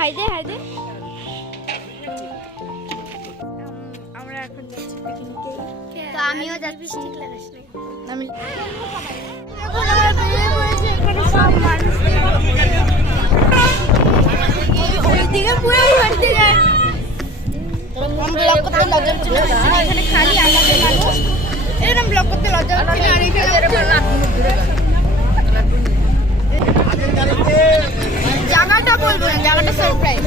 High দে আমরা এখন যাচ্ছি পিকনিকে। তো আমিও যাচ্ছি। আমি এখন আমরা বেরিয়ে পড়েছি। এখানে সব মানুষ ওইদিকে পুরো ঘুরতে যায়। এখানে খালি আলাদা মানুষ এরকম ব্লক করতে লজ্জা হচ্ছে না। আর এখানে জায়গাটা বলবো না, জায়গাটা সারপ্রাইজ।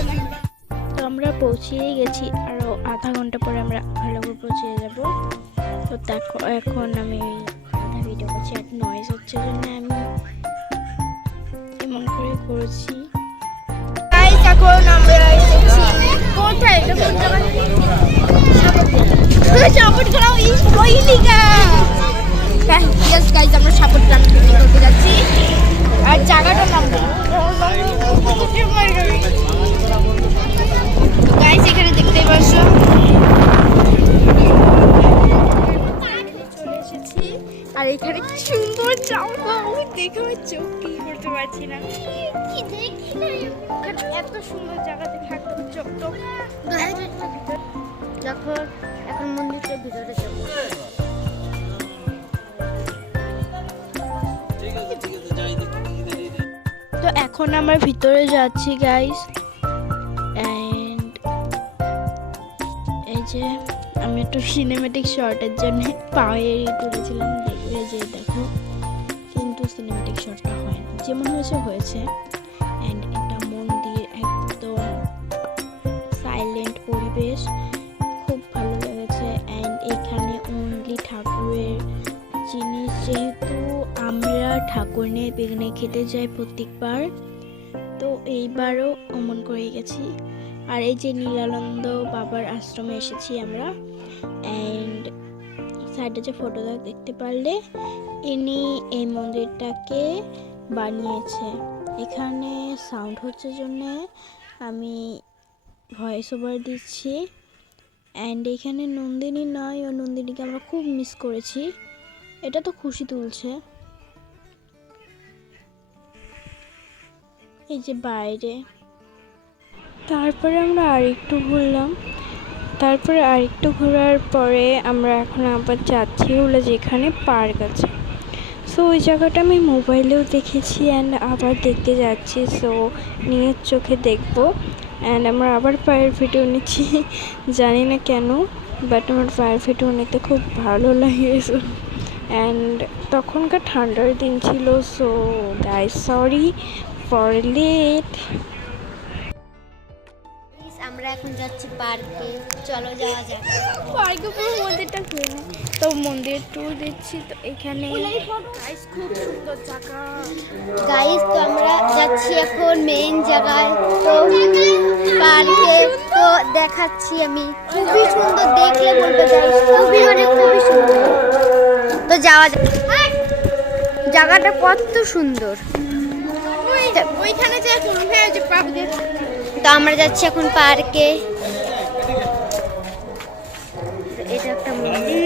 তো আমরা পৌঁছেই গেছি, আরো আধা ঘন্টা পরে আমরা ভালোভাবে পৌঁছে যাব। তো দেখো এখন আমি আধা ভিডিও করছি, আর নয়েজ হচ্ছে জন্য আমি এমন করে করেছি। এখন আমরা এসেছি কোথায়, এটা কোন জায়গা? সাপোর্ট করাও ওই লিগা। গাইস আমরা সাপোর্ট গ্রামে পিকনিক করতে যাচ্ছি। আর জায়গাটার নাম গাইস এখানে দেখতেই পাচ্ছ। চলে এসেছি আর এখানে কি সুন্দর জায়গা, আমি দেখে আমার চোখ কি করতে পারছি না। কি দেখি না এত সুন্দর জায়গাতে থাকতে চোখ তো। যখন এখন মন্দিরটার ভিতরে যাবো। তো এখন আমরা ভিতরে যাচ্ছি গাইস। এন্ড এই যে আমি একটু সিনেমেটিক শটের জন্য পায়ে তুলেছিলাম, দেখবে যে দেখো, কিন্তু সিনেমেটিক শটটা হয় না, যেমন হয়েছে। এন্ড এটা মন্দির, একদম সাইলেন্ট পরিবেশ, খুব ভালো লেগেছে। এন্ড এখানে অনলি ঠাকুরের জিনিস, যেহেতু আমরা ঠাকুর নিয়ে পিকনিক খেতে যাই প্রত্যেকবার, তো এইবারও অমন করে গেছি। আর এই যে নীলানন্দ বাবার আশ্রমে এসেছি আমরা। অ্যান্ড সাইডে যে ফটোটা দেখতে পারলে, ইনি এই মন্দিরটাকে বানিয়েছে। এখানে সাউন্ড হচ্ছে জন্যে আমি ভয়েস ওভার দিচ্ছি। অ্যান্ড এখানে নন্দিনী নয়, ও নন্দিনীকে আমরা খুব মিস করেছি। এটা তো খুশি তুলছে। এই যে বাইরে, তারপরে আমরা আরেকটু ঘুরলাম। তারপরে আরেকটু ঘোরার পরে আমরা এখন আবার যাচ্ছি হলো যেখানে পার্ক আছে। সো ওই জায়গাটা আমি মোবাইলেও দেখেছি অ্যান্ড আবার দেখতে যাচ্ছি। সো নিজের চোখে দেখবো। অ্যান্ড আমরা আবার পায়ের ভিডিও নিচ্ছি, জানি না কেন, বাট আমার পায়ের ভিডিও নিতে খুব ভালো লাগেছে। অ্যান্ড তখনকার ঠান্ডার দিন ছিল। So guys sorry for late. আমরা এখন যাচ্ছি পার্কে, চলো যাওয়া যাক। পার্কে পুরো মন্দিরটা ঘুরে নেই, তো মন্দির ট্যুর দিচ্ছি। তো এখানে গাইস খুব সুন্দর জায়গা। গাইস তো আমরা যাচ্ছি এখন মেইন জায়গায়, তো পার্কে তো দেখাচ্ছি আমি। খুবই সুন্দর, দেখলে বলবে গাইস খুবই খুবই সুন্দর। তো যাওয়া যাক, জায়গাটা কত সুন্দর। ওইখানে যাই করুন। হ্যাঁ যে পার্কে, তো আমরা যাচ্ছি এখন পার্কে। এটা একটা মন্দির।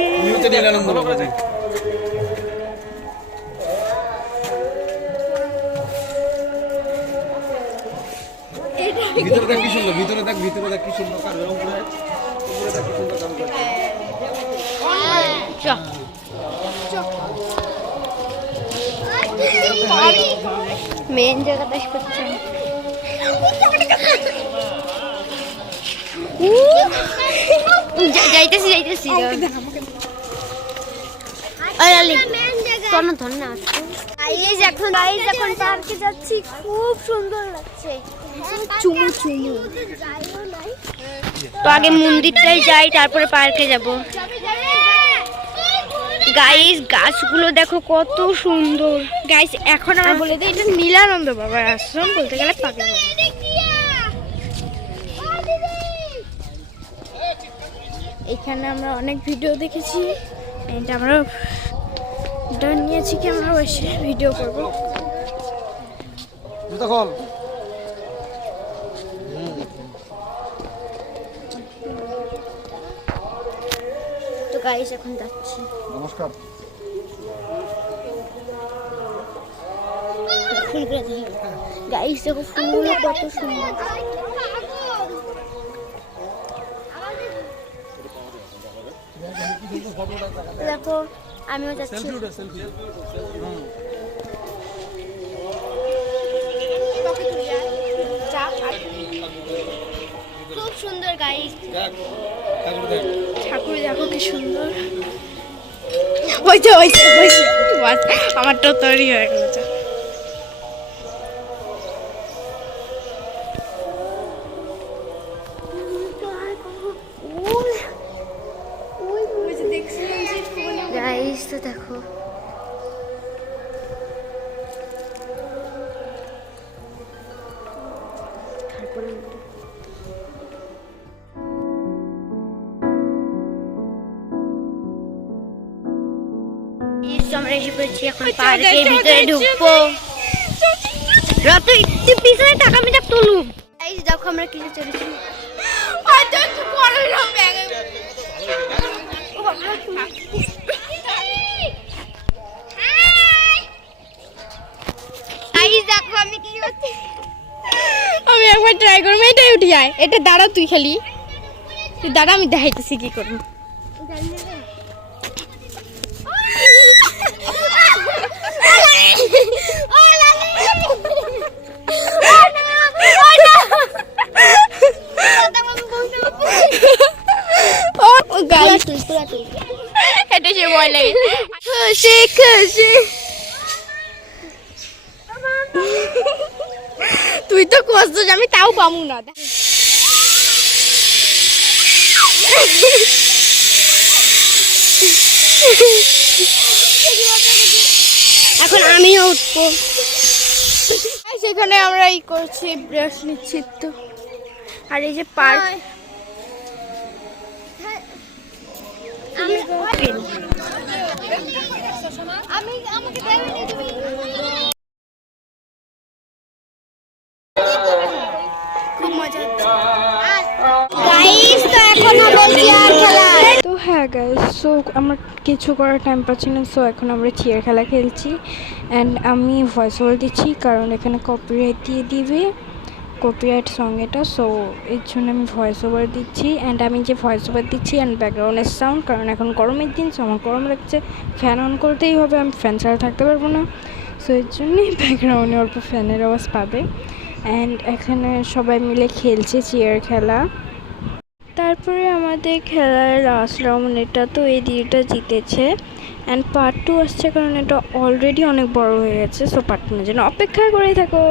ভিতরে দেখ কি সুন্দর, ভিতরে দেখ কি সুন্দর কাজ, উপরে দেখ কি সুন্দর কাজ করছে। মেন জায়গাটা করছে। যাইতেছি এখন পার্কে যাচ্ছি, খুব সুন্দর লাগছে। চুমু তো আগে মন্দিরটাই যাই, তারপরে পার্কে যাব। গাইস গাছগুলো দেখো কত সুন্দর। গাইস এখন আমরা বলে দিই এটা নীলানন্দ বাবার আশ্রম, বলতে গেলে পাগলা বাবা। এখানে আমরা অনেক ভিডিও দেখেছি, আমরা নিয়েছি কি আমরা বসে ভিডিও করবো। তো গাইস এখন যাচ্ছি। নমস্কার। গাইস দেখো ফুলগুলো কত সুন্দর। দেখো আমিও যাচ্ছি। খুব সুন্দর গাইস। ঠাকুর দেখো কি সুন্দর। হয়েছে হয়েছে হয়েছে, বাস আমারটা তৈরি হয়ে গেছে। গাইস তো দেখো তারপরে আমরা এসে পড়েছি এখন পার্কের ভিতরে ঢুকবো। রত একটু পিছনে টাকা মিটা তুলুম। গাইস দেখো আমরা কিছু চলেছি। গাইস দেখো আমি কি করছি। আমি একবার ট্রাই করবো, এটাই উঠে যায়। এটা দাঁড়া, তুই খালি তুই দাঁড়া, আমি দেখাইতেছি কি করবো। এটা সে ভয় লাগে। খুশি খুশি, তুই তো করছিস, আমি তাও পামু না। এখন আমিও উঠবো। সেখানে আমরা এই করছি, ব্রাশ নিচ্ছি তো। আর এই যে পার্ক, আমি আমাকে দেবেনি তুমি। খুব মজা হচ্ছে। গাইস তো এখন হবে চেয়ার খেলা। তো হ্যাঁ গাইস, সো আমরা কিছু করার টাইম পাচ্ছি না, সো এখন আমরা চেয়ার খেলা খেলছি। অ্যান্ড আমি ভয়েস ওভার দিচ্ছি কারণ এখানে কপিরাইট দিয়ে দিবে, কপিরাইট সং এটা, সো এর জন্য আমি ভয়েস ওভার দিচ্ছি। অ্যান্ড আমি যে ভয়েস ওভার দিচ্ছি অ্যান্ড ব্যাকগ্রাউন্ডের সাউন্ড, কারণ এখন গরমের দিন, সো আমার গরম লাগছে, ফ্যান অন করতেই হবে, আমি ফ্যান ছাড়া থাকতে পারবো না। সো এর জন্যই ব্যাকগ্রাউন্ডে অল্প ফ্যানের আওয়াজ পাবে। অ্যান্ড এখানে সবাই মিলে খেলছে চেয়ার খেলা। তারপরে আমাদের খেলার লাস্ট রাউন্ড এটা, তো এই দিনটা জিতেছে। অ্যান্ড পার্ট 2 আসছে কারণ এটা অলরেডি অনেক বড় হয়ে গেছে, সো পার্ট 2 এর জন্য অপেক্ষা করে থাকো।